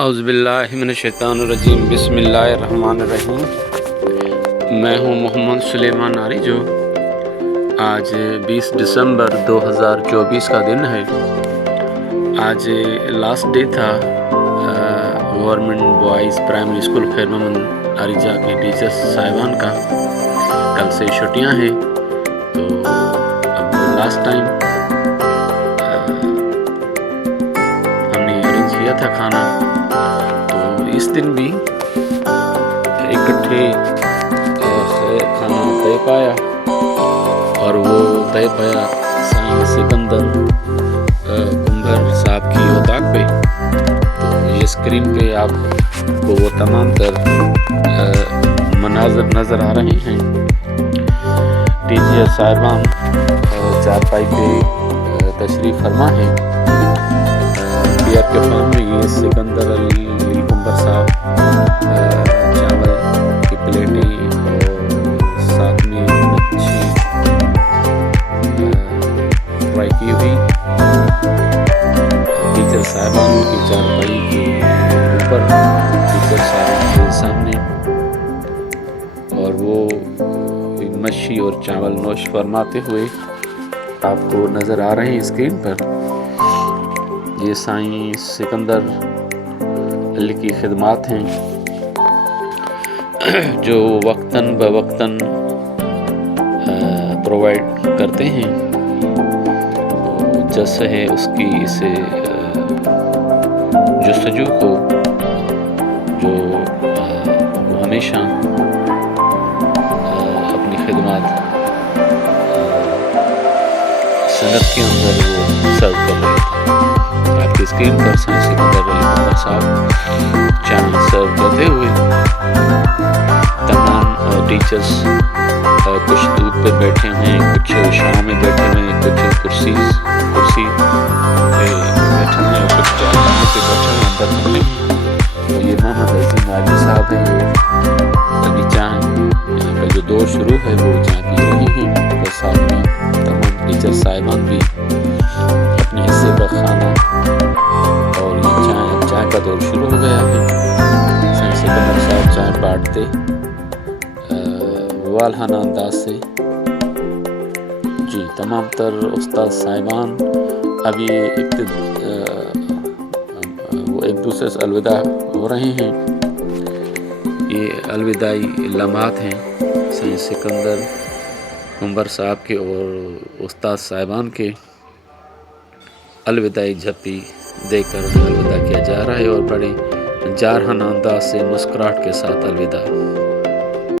اعوذ باللہ من الشیطان الرجیم، بسم اللہ الرحمن الرحیم۔ میں ہوں محمد سلیمان ناری جو آج 20 دسمبر 2024 کا دن ہے۔ آج لاسٹ ڈے تھا گورنمنٹ بوائز پرائمری اسکول خیر محمد عریجہ کے ٹیچرس صاحبان کا۔ کل سے چھٹیاں ہیں تو اب لاسٹ ٹائم ہم نے ارینج کیا تھا کھانا، اس دن بھی اکٹھے کھانا طے پایا، اور وہ طے پایا سائیں سکندر کمبھر صاحب کی اوطاق پہ۔ تو یہ اسکرین پہ آپ کو وہ تمام تر مناظر نظر آ رہے ہیں۔ ٹیچر صاحبان چارپائی پہ تشریف فرما ہے۔ پی آر کے فیملی سکندر علی کمبھر صاحب چاول کی پلیٹیں اور ساتھ میں مچھی فرائی کی ہوئی ٹیچر صاحبان کی چارپائی کے اوپر ٹیچر صاحب کے سامنے، اور وہ مچھی اور چاول نوش فرماتے ہوئے آپ کو نظر آ رہے ہیں اسکرین پر۔ یہ سائیں سکندر علی کی خدمات ہیں جو وقتاً بوقتاً پرووائڈ کرتے ہیں۔ جس ہے اس کی اسے جستجو کو جو وہ ہمیشہ اپنی خدمات صنعت کے اندر وہ سرو کر رہے تھے۔ آپ کی اسکرین پر سائیں سکندر علی کمبھر صاحب چائے سرو کرتے ہوئے، تمام ٹیچرز کچھ دودھ پہ بیٹھے ہیں، کچھ چھاؤں میں بیٹھے ہیں، کچھ کرسی پہ بیٹھے ہیں، اور کچھ چائے پانی پہ بیٹھے ہیں اندر کمرے میں۔ اور یہ محمد عظیم عالی صاحب ہیں، یہ ابھی چائے کا جو دور شروع ہے وہ چائے پی رہے ہیں، اور ساتھ میں تمام ٹیچر صاحبان بھی اپنے حصے کا کھانا، اور یہ چائے کا دور شروع ہو گیا ہے۔ سائیں سکندر صاحب چائے بانٹتے والہانہ انداز سے۔ جی تمام تر استاد صاحبان ابھی وہ ایک دوسرے سے الوداع ہو رہے ہیں۔ یہ الوداعی لمحات ہیں سائیں سکندر کمبھر صاحب کے اور استاد صاحبان کے۔ الوداعی جھپی دے کر الوداع کیا جا رہا ہے، اور بڑے جارحانہ انداز سے مسکراہٹ کے ساتھ الوداع۔